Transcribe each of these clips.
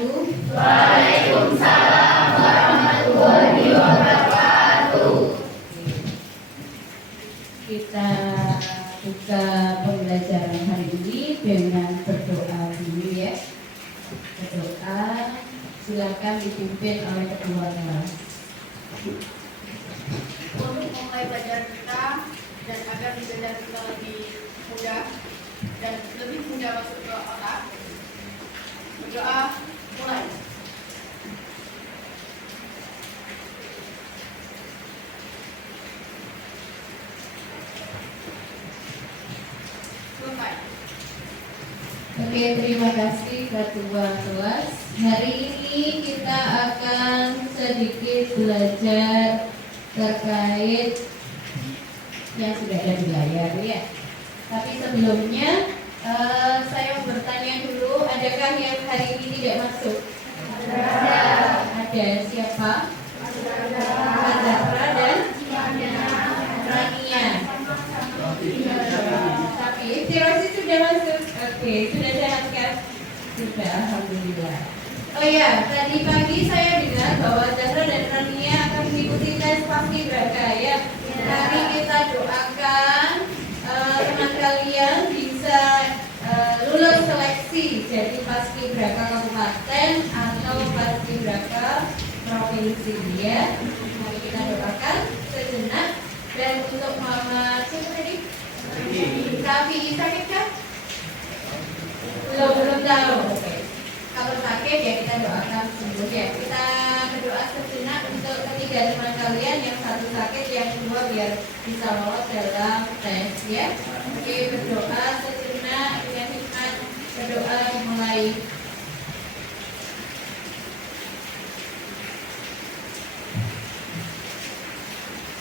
wabarakatuh. Waalaikumsalam warahmatullahi wabarakatuh. Kita buka pembelajaran hari ini dengan berdoa dulu ya. Berdoa, silakan dipimpin oleh ketua kelas. Untuk memulai pelajaran kita dan agar pelajaran kita lebih mudah dan lebih mudah masuk ke otak, berdoa mulai. Selesai. Oke, terima kasih ketua kelas. Hari ini kita akan sedikit belajar terkait yang sudah ada di layar ya. Tapi sebelumnya saya mau bertanya dulu, adakah yang hari ini tidak masuk? Ada siapa? Azahra dan Rania. Tapi Tirosi sudah masuk. Oke, sudah sehat kan? Sudah, alhamdulillah. Oh ya, tadi pagi saya dengar bahwa Zahra dan Rania akan mengikuti tes paskibraka ya. Mari kita doakan teman kalian bisa lulus seleksi jadi paskibraka kabupaten atau paskibraka provinsi ya. Mari kita doakan sejenak. Dan untuk Mama siapa tadi? Rafi sakit kan? Belum tahu. Oke. Kalau sakit ya kita doakan sembuh ya. Kita berdoa sejenak untuk ketiga teman kalian, yang satu sakit, yang kedua biar bisa lolos dalam tes ya. Oke, berdoa sejenak dengan hikmat. Berdoa mulai.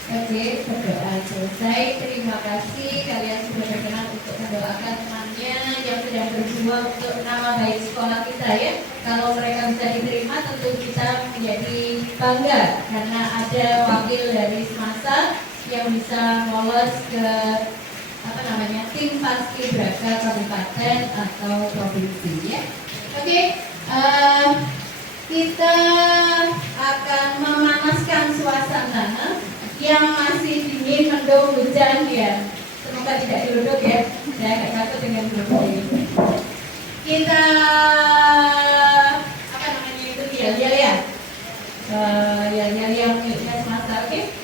Oke, berdoa selesai. Terima kasih kalian sudah berkenan untuk mendoakan temannya yang sedang berjuang untuk nama baik sekolah kita ya. Kalau mereka bisa diterima, tentu kita menjadi bangga karena ada wakil dari semasa yang bisa lolos ke tim paskibraka kabupaten atau provinsi ya. Oke, kita akan memanaskan suasana yang masih dingin, mendung, hujan ya. Semoga tidak diruduk ya. Saya agak takut dengan diruduk ini. Kita yel-yel ya. Yel-yel yang miliknya semasa, oke?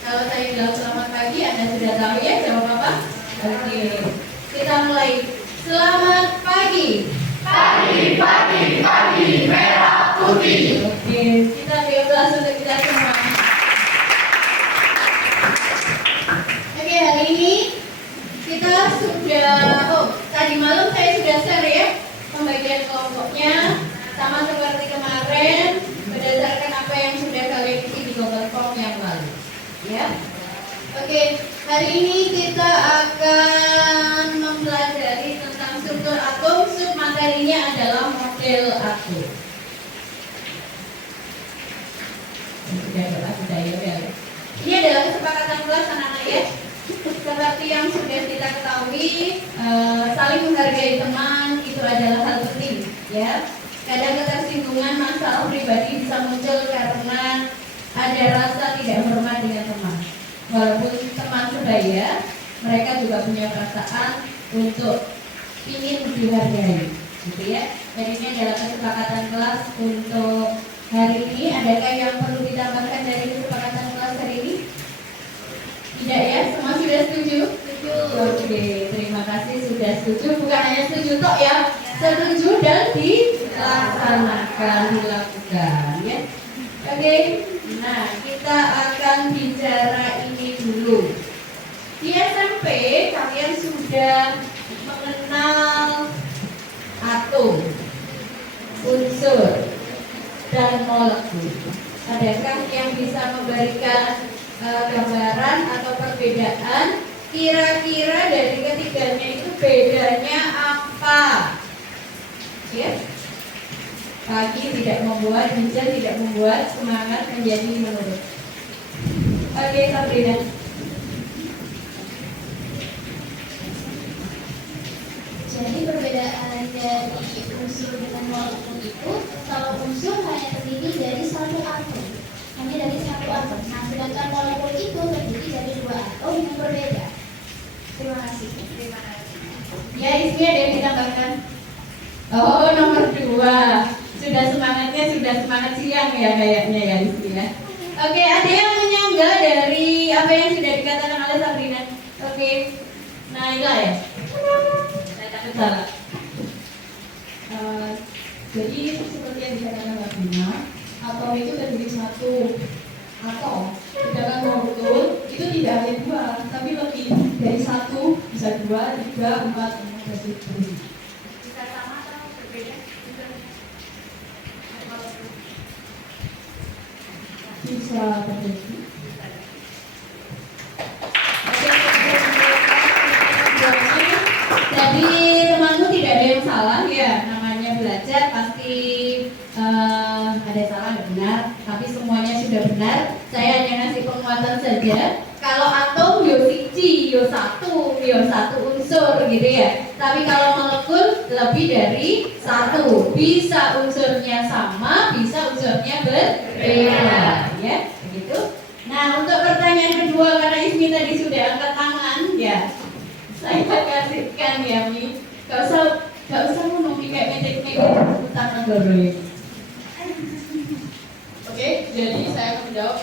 Kalau saya bilang selamat pagi, Anda sudah tahu ya jawab apa? Oke. Kita mulai. Selamat pagi. Pagi merah putih. Oke, kita bebas untuk kita semua. Oke, hari ini kita sudah, tadi malam saya sudah share ya pembagian kelompoknya, sama seperti kemarin berdasarkan apa yang sudah kalian isi di Google Form yang lalu ya. Oke, hari ini kita akan mempelajari tentang struktur atom. Submaterinya adalah model atom. Sudah ya. Ini adalah kesepakatan kelas anak-anak ya. Seperti yang sudah kita ketahui, saling menghargai teman itu adalah hal penting ya. Kadang ketersinggungan masalah pribadi bisa muncul karena ada rasa tidak hormat dengan teman. Walaupun teman sebaya, mereka juga punya perasaan untuk ingin dihargai, gitu ya. Jadi ini adalah kesepakatan kelas untuk hari ini. Adakah yang perlu ditambahkan dari kesepakatan kelas hari ini? Tidak ya, semua sudah setuju? Setuju. Oke, terima kasih sudah setuju. Bukan hanya setuju tok ya, setuju dan dilaksanakan, dilakukan ya. Oke, nah kita akan bicara ini dulu. Di SMP kalian sudah mengenal atom, unsur, dan molekul. Adakah yang bisa memberikan gambaran atau perbedaan kira-kira dari ketiganya itu bedanya apa? Ya, pagi tidak membuat, hujan tidak membuat semangat menjadi menurut. Oke, Sabrina. Jadi perbedaan dari unsur dengan molekul itu yang berbeda. Terima kasih. Ya, isinya ada yang ditambahkan. Oh, nomor 2. Sudah semangat siang ya kayaknya ya isinya. Oke, ada yang menyanggah dari apa yang sudah dikatakan oleh Sabrina? Oke, Naila ya? Saya takut salah. Jadi seperti yang dikatakan Sabrina, atom itu terdiri satu atom. Sedangkan molekul itu tidak hanya 2, tapi lebih dari 1, bisa 2, 3, 4, 5, dan seterusnya. Bisa sama atau berbeda? Bisa terjadi. Jadi temanku tidak ada yang salah ya, namanya belajar pasti ada salah ada benar, tapi semuanya sudah benar. Saya hanya ngasih penguatan saja. Kalau atom yo siji, yo satu unsur gitu ya. Tapi kalau molekul lebih dari 1, bisa unsurnya sama, bisa unsurnya berbeda, ya begitu. Nah untuk pertanyaan kedua karena Ismi tadi sudah angkat tangan, ya saya kasihkan ya Mi. Gak usah ngomong kayak ngecek utang negara ini. Oke, jadi saya akan menjawab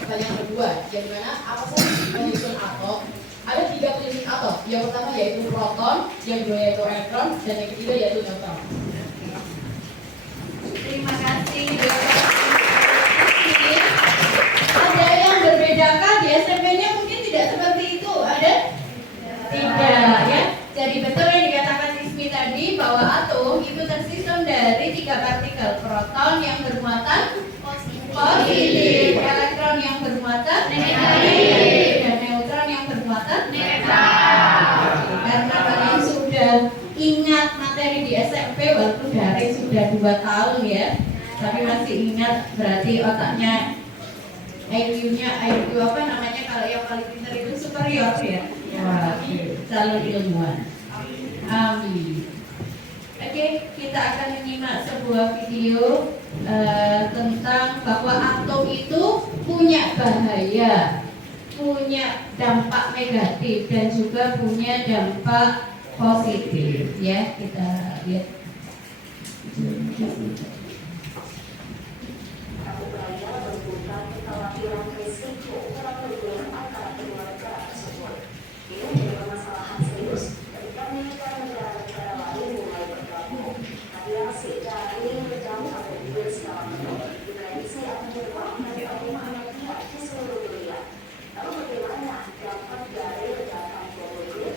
pertanyaan kedua, yang mana apa saja penyusun atom? Ada 3 penyusun atom. Yang pertama yaitu proton, yang kedua yaitu elektron, dan yang ketiga yaitu neutron. Terima kasih. Ada yang berbedakah di SMP-nya mungkin tidak seperti itu? Ada? Tidak ya. Jadi betul yang dikatakan Ismi tadi bahwa atom itu tersusun dari 3 partikel, proton yang bermuatan positif, elektron yang bermuatan negatif, dan neutron yang bermuatan netral. Karena kalian sudah ingat materi di SMP walaupun daring sudah 2 tahun ya, tapi masih ingat berarti otaknya IQ apa namanya kalau yang paling pintar itu superior ya. Wah, calon ilmuwan. Amin. Oke, kita akan menyimak sebuah video tentang bahwa atom itu punya bahaya, punya dampak negatif dan juga punya dampak positif. Ya, kita lihat. Kekhawatiran risiko perang antara kedua negara tersebut. Ini menjadi permasalahan serius ketika negara-negara lain mulai bergabung. Radiasi dari berjauh atau dunia skala penuh diprediksi akan menyebabkan pertumbuhan pihak di seluruh dunia. Lalu bagaimana dampak dari ledakan bom nuklir?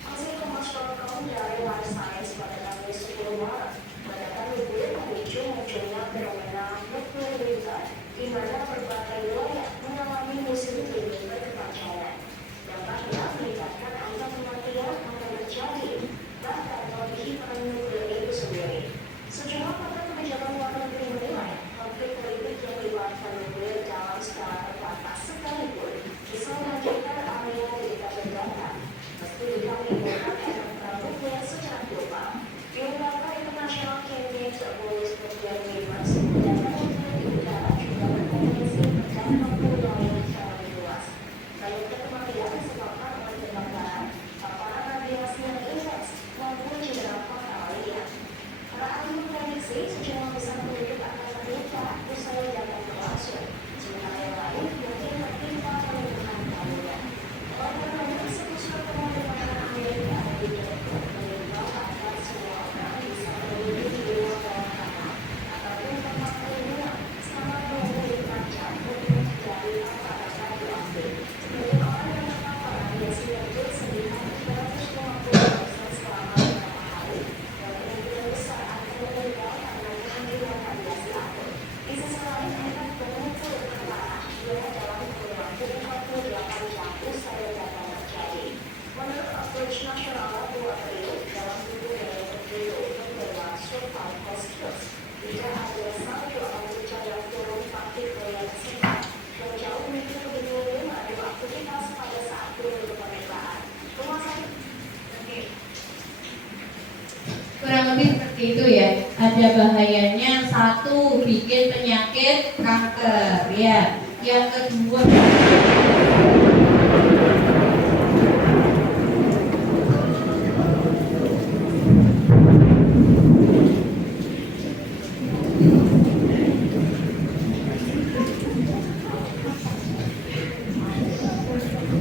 Hasil pemantauan dari Life Science pada tanggal 10 Maret mendapat nuklir memicu munculnya fenomena nuklir winter, di mana berbagai wilayah mengalami musim dingin berkepanjangan. Dampaknya meningkatkan angka kematian akan terjadi, bahkan melebihi perang nuklir itu sendiri. Sejumlah pakar kebijakan luar negeri menilai konflik politik yang melibatkan nuklir dalam skala terbatas sekalipun bisa menghancurkan area di dekat berdata. Meski tidak menimbulkan efek perang nuklir secara global, di beberapa international campaign tertulis nuklir waivers dan nuklir di udara juga berpotensi berdampak ke wilayah yang lebih luas. Banyaknya kematian disebabkan oleh kebakaran, paparan radiasi yang intens, maupun cedera fatal lainnya. Para ahli memprediksi sejumlah besar penduduk akan terluka usai ledakan berlangsung, sementara yang lain mungkin tertimpa penemuan bangunan. Oleh karenanya, seputar pemerintahan Amerika di Jepang mengimbau agar semua orang bisa berlindung di luar bawah tanah ataupun tempat perlindungan selama 24 jam untuk menghindari paparan radioaktif. Sebagian orang yang terpapar radiasi yang berselisih 350% selama beberapa hari, dan kemungkinan besar akan meninggal karena kehancuran radiasi atom. Di sisi lain, efek bermuncul terparah ialah dalam kurun waktu 48 jam usai ledakan terjadi. Menurut Approach Nasional Laboratorium dalam buku yang berjudul Pembelaan Survival Skills, tidak ada satu anggota dalam forum partikel yang tersebar yang jauh lebih minim dari aktivitas pada saat turun kemerdekaan. Rumah sakit. Kurang lebih seperti itu ya, ada bahayanya. Satu, bikin penyakit kanker ya. Yang kedua,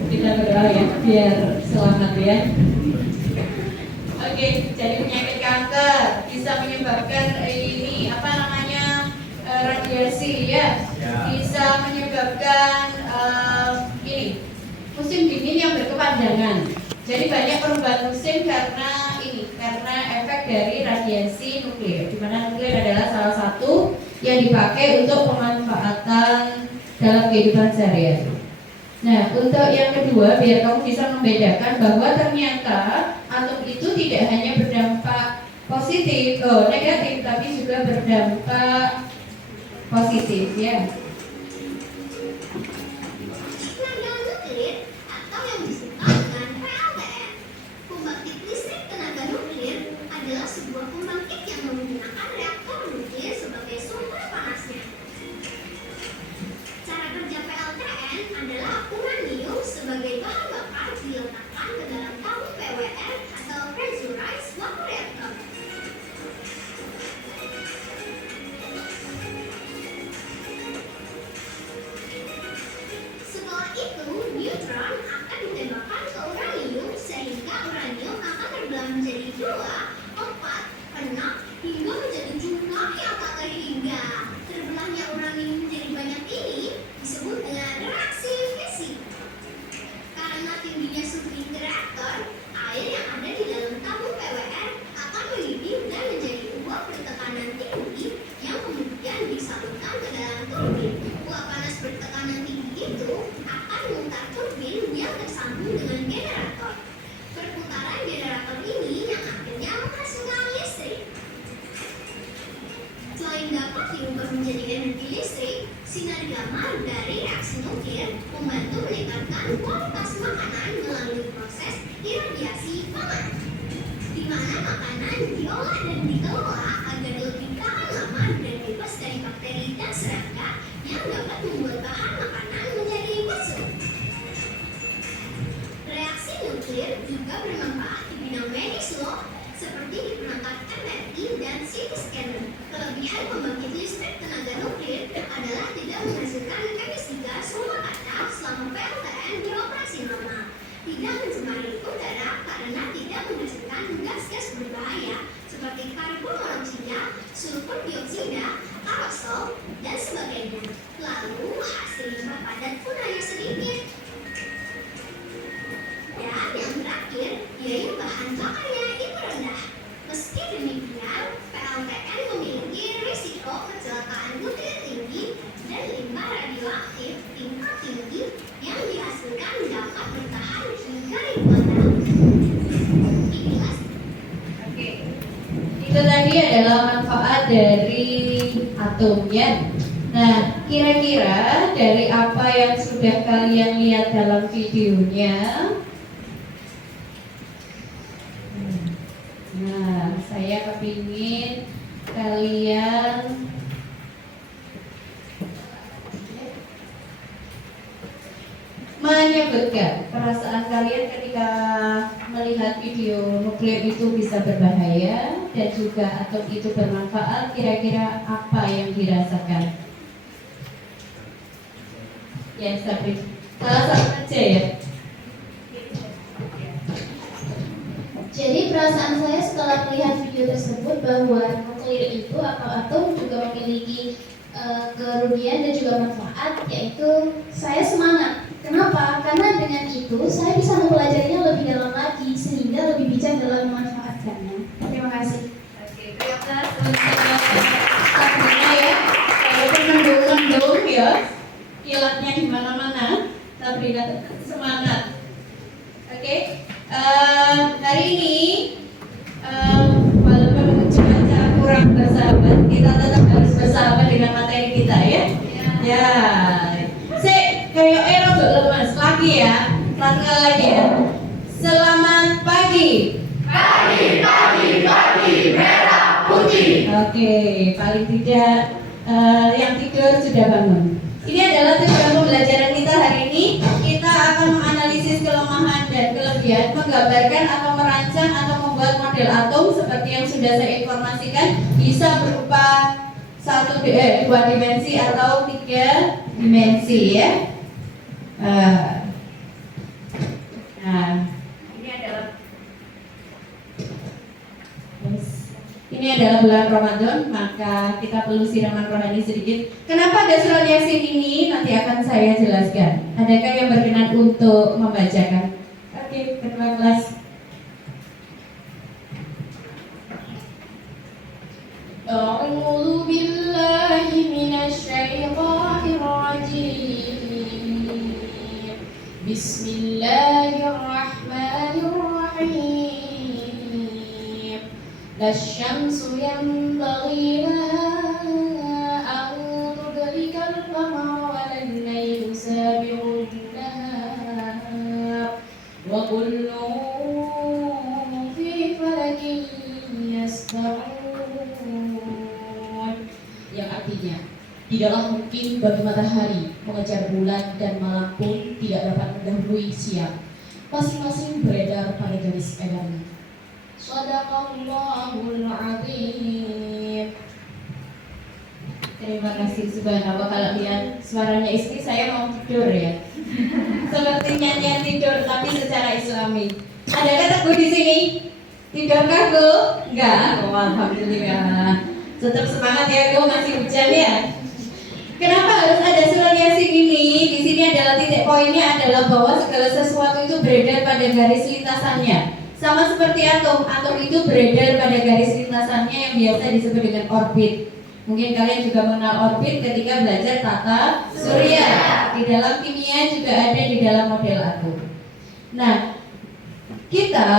kita berdoa ya biar selamat ya. Oke, jadi penyakit kanker bisa menyebabkan ini apa namanya radiasi ya, bisa menyebabkan ini musim dingin yang berkepanjangan. Jadi banyak perubahan musim karena ini, karena efek dari radiasi nuklir. Di mana nuklir adalah salah satu yang dipakai untuk pemanfaatan dalam kehidupan sehari-hari. Nah, untuk yang kedua, biar kamu bisa membedakan bahwa ternyata atom itu tidak hanya berdampak positif, negatif, tapi juga berdampak positif ya. Tenaga nuklir atau yang disebut dengan PLTN. Pembangkit listrik tenaga nuklir adalah sebuah pembangkit yang menggunakan reaktor nuklir sebagai sumber panasnya. Cara kerja PLTN adalah uranium sebagai bahan bakar diletakkan ke dalam tabung PWR atau pressurized water reactor. Setelah itu, neutron akan ditembakkan ke uranium sehingga uranium akan terbelah menjadi 2, 4, 6 hingga menjadi jumlah yang tak terhingga. Terbelahnya uranium menjadi banyak ini disebut dengan reaksi fisik. Karena tingginya suhu reaktor, air yang ada di dalam tabung PWR akan mendidih dan menjadi uap bertekanan tinggi yang kemudian disalurkan ke dalam turbin. Uap panas bertekanan tinggi itu akan memutar turbin yang tersambung dengan generator. Perputaran generator ini yang akhirnya menghasilkan listrik. Selain dapat diubah menjadi energi listrik, sinar gamma dari reaksi nuklir membantu meningkatkan kualitas makanan melalui proses iradiasi pangan, di mana makanan diolah dan dikelola agar lebih tahan lama dan bebas dari bakteri dan serangga yang dapat membuat bahan makanan menjadi busuk. Reaksi nuklir juga bermanfaat di bidang medis loh, seperti di perangkat MRI dan CT scanner. Kelebihan pembangkit listrik tenaga nuklir adalah tidak menghasilkan emisi gas rumah kaca selama PLTN beroperasi normal, tidak mencemari udara karena tidak menghasilkan gas-gas berbahaya seperti karbon monoksida, sulfur dioksida, aerosol, dan sebagainya. Lalu hasil limbah padat pun hanya sedikit. Dan yang terakhir, yaitu bahan bakarnya itu rendah. Meski demikian, PLTN memiliki risiko kecelakaan nuklir tinggi dan limbah radioaktif tingkat tinggi yang dihasilkan dapat bertahan hingga ribuan tahun. Inilah Oke, itu tadi adalah manfaat dari atom ya. Nah, kira-kira dari apa yang sudah kalian lihat dalam videonya, nah, saya kepingin kalian menyebutkan perasaan kalian ketika melihat video nuklir itu bisa berbahaya dan juga atom itu bermanfaat. Kira-kira apa yang dirasakan? Ya, Sabri, salah satu aja ya. Jadi perasaan saya setelah melihat video tersebut bahwa nuklir itu atau atom juga memiliki kerugian dan juga manfaat, yaitu saya semangat. Kenapa? Karena dengan itu saya bisa mempelajarinya lebih dalam lagi sehingga lebih bijak dalam memanfaatkannya. Terima kasih. Oke, terima kasih untuk Sabrina ya. Walaupun mendung-mendung ya, kilatnya di mana-mana, Sabrina tetap semangat. Oke, hari ini walaupun cuaca kurang bersahabat, kita tetap harus bersahabat dengan materi kita ya. Ya, kayak untuk lemas lagi ya, lagi ya. Selamat pagi. Pagi, pagi, pagi, merah putih. Oke, paling tidak yang tidur sudah bangun. Ini adalah tujuan pembelajaran kita hari ini. Kita akan menganalisis kelemahan dan kelebihan, menggambarkan atau merancang atau membuat model atom seperti yang sudah saya informasikan, bisa berupa 2 dimensi atau 3 dimensi ya. Nah, ini adalah bulan Ramadan, maka kita perlu siraman rohani sedikit. Kenapa ada surat Yasin ini? Nanti akan saya jelaskan. Adakah yang berkenan untuk membacakan? Oke, ketua kelas. A'udzu billahi minasy syaithanir rajim. Bismillahirrahmanirrahim. Lasyamsu yanbaghi laha an tudrikal qamara walan laylu sabiqun nahar wa kullun fi falakin yasbahun. Yang artinya, tidaklah mungkin bagi matahari mengejar bulan dan malam pun tidak dapat mendahului siang. Masing-masing beredar pada garis edarnya. Shadaqallahul azim. Terima kasih, subhanallah. Kalau lihat suaranya istri saya mau tidur ya. Seperti nyanyian tidur tapi secara islami. Adakah teguh di sini? Tidurkah Bu? Enggak. Oh, alhamdulillah. Tetap semangat ya Bu, masih hujan ya. Kenapa harus ada surat Yasin ini? Di sini adalah titik poinnya adalah bahwa segala sesuatu itu beredar pada garis lintasannya. Sama seperti atom itu beredar pada garis lintasannya yang biasa disebut dengan orbit. Mungkin kalian juga mengenal orbit ketika belajar tata surya. Di dalam kimia juga ada di dalam model atom. Nah, kita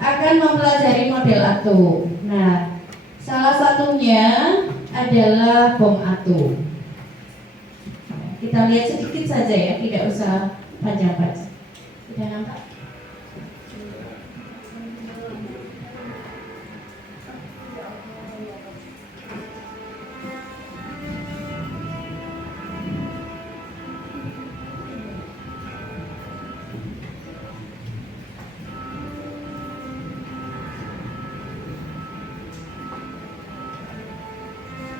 akan mempelajari model atom. Nah, salah satunya adalah bom atom. Kita lihat sedikit saja ya, tidak usah panjang-panjang. Sudah nampak?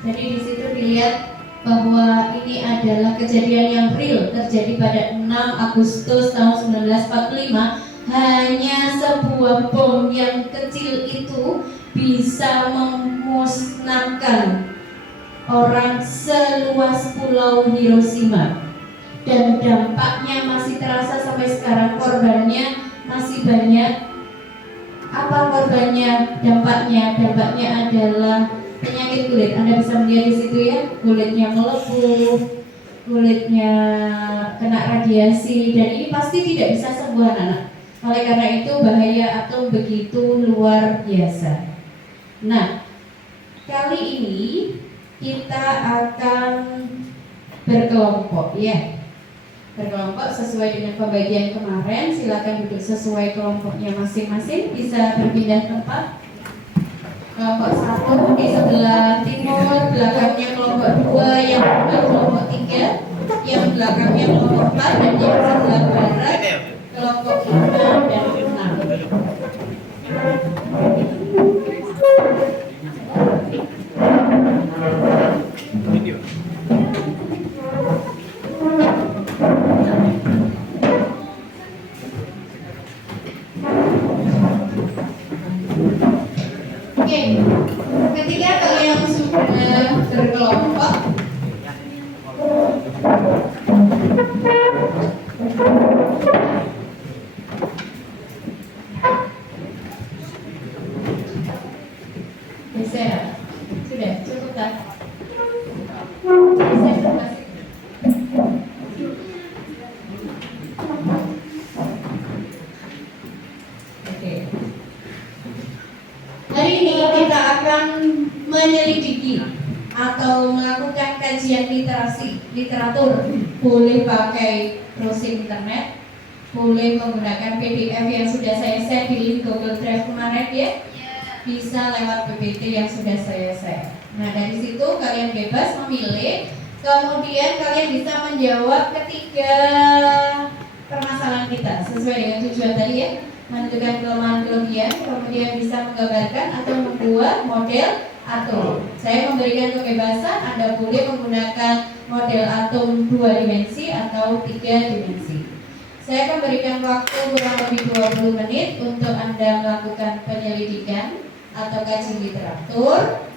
Jadi di situ dilihat bahwa ini adalah kejadian yang real terjadi pada 6 Agustus tahun 1945. Hanya sebuah bom yang kecil itu bisa memusnahkan orang seluas pulau Hiroshima. Dan dampaknya masih terasa sampai sekarang, korbannya masih banyak. Apa korbannya? Dampaknya adalah penyakit kulit. Anda bisa melihat di situ ya, kulitnya melepuh, kulitnya kena radiasi, dan ini pasti tidak bisa sembuh anak-anak. Oleh karena itu bahaya atom begitu luar biasa. Nah, kali ini kita akan berkelompok ya. Berkelompok sesuai dengan pembagian kemarin. Silakan duduk sesuai kelompoknya masing-masing. Bisa berpindah tempat. Kelompok 1 di sebelah timur, belakangnya kelompok 2, yang belah kelompok 3, yang belakangnya kelompok 4, dan yang sebelah barat kelompok 5 dan 6. Oke, ketika kalian sudah berkelompok, geser, sudah cukup tak? Geser masih. Oke. Hari ini kita akan menyelidiki atau melakukan kajian literatur. Boleh pakai browsing internet, boleh menggunakan PDF yang sudah saya share di link Google Drive kemarin ya. bisa lewat PPT yang sudah saya share. Nah, dari situ kalian bebas memilih, kemudian kalian bisa menjawab ketiga permasalahan kita sesuai dengan tujuan tadi ya, menentukan kelemahan kelebihan, kemudian bisa menggambarkan atau membuat model atom. Saya memberikan kebebasan, Anda boleh menggunakan model atom 2 dimensi atau 3 dimensi. Saya akan berikan waktu kurang lebih 20 menit untuk Anda melakukan penyelidikan atau kaji literatur.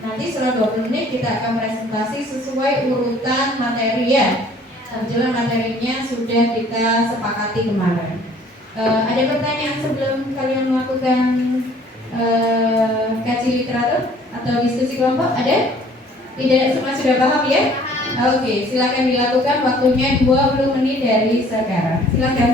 Nanti setelah 20 menit kita akan presentasi sesuai urutan materi ya. Kebetulan materinya sudah kita sepakati kemarin. Ada pertanyaan sebelum kalian melakukan kaji literatur atau diskusi kelompok? Ada? Tidak semua sudah paham ya? Oke, silakan dilakukan, waktunya 20 menit dari sekarang. Silakan.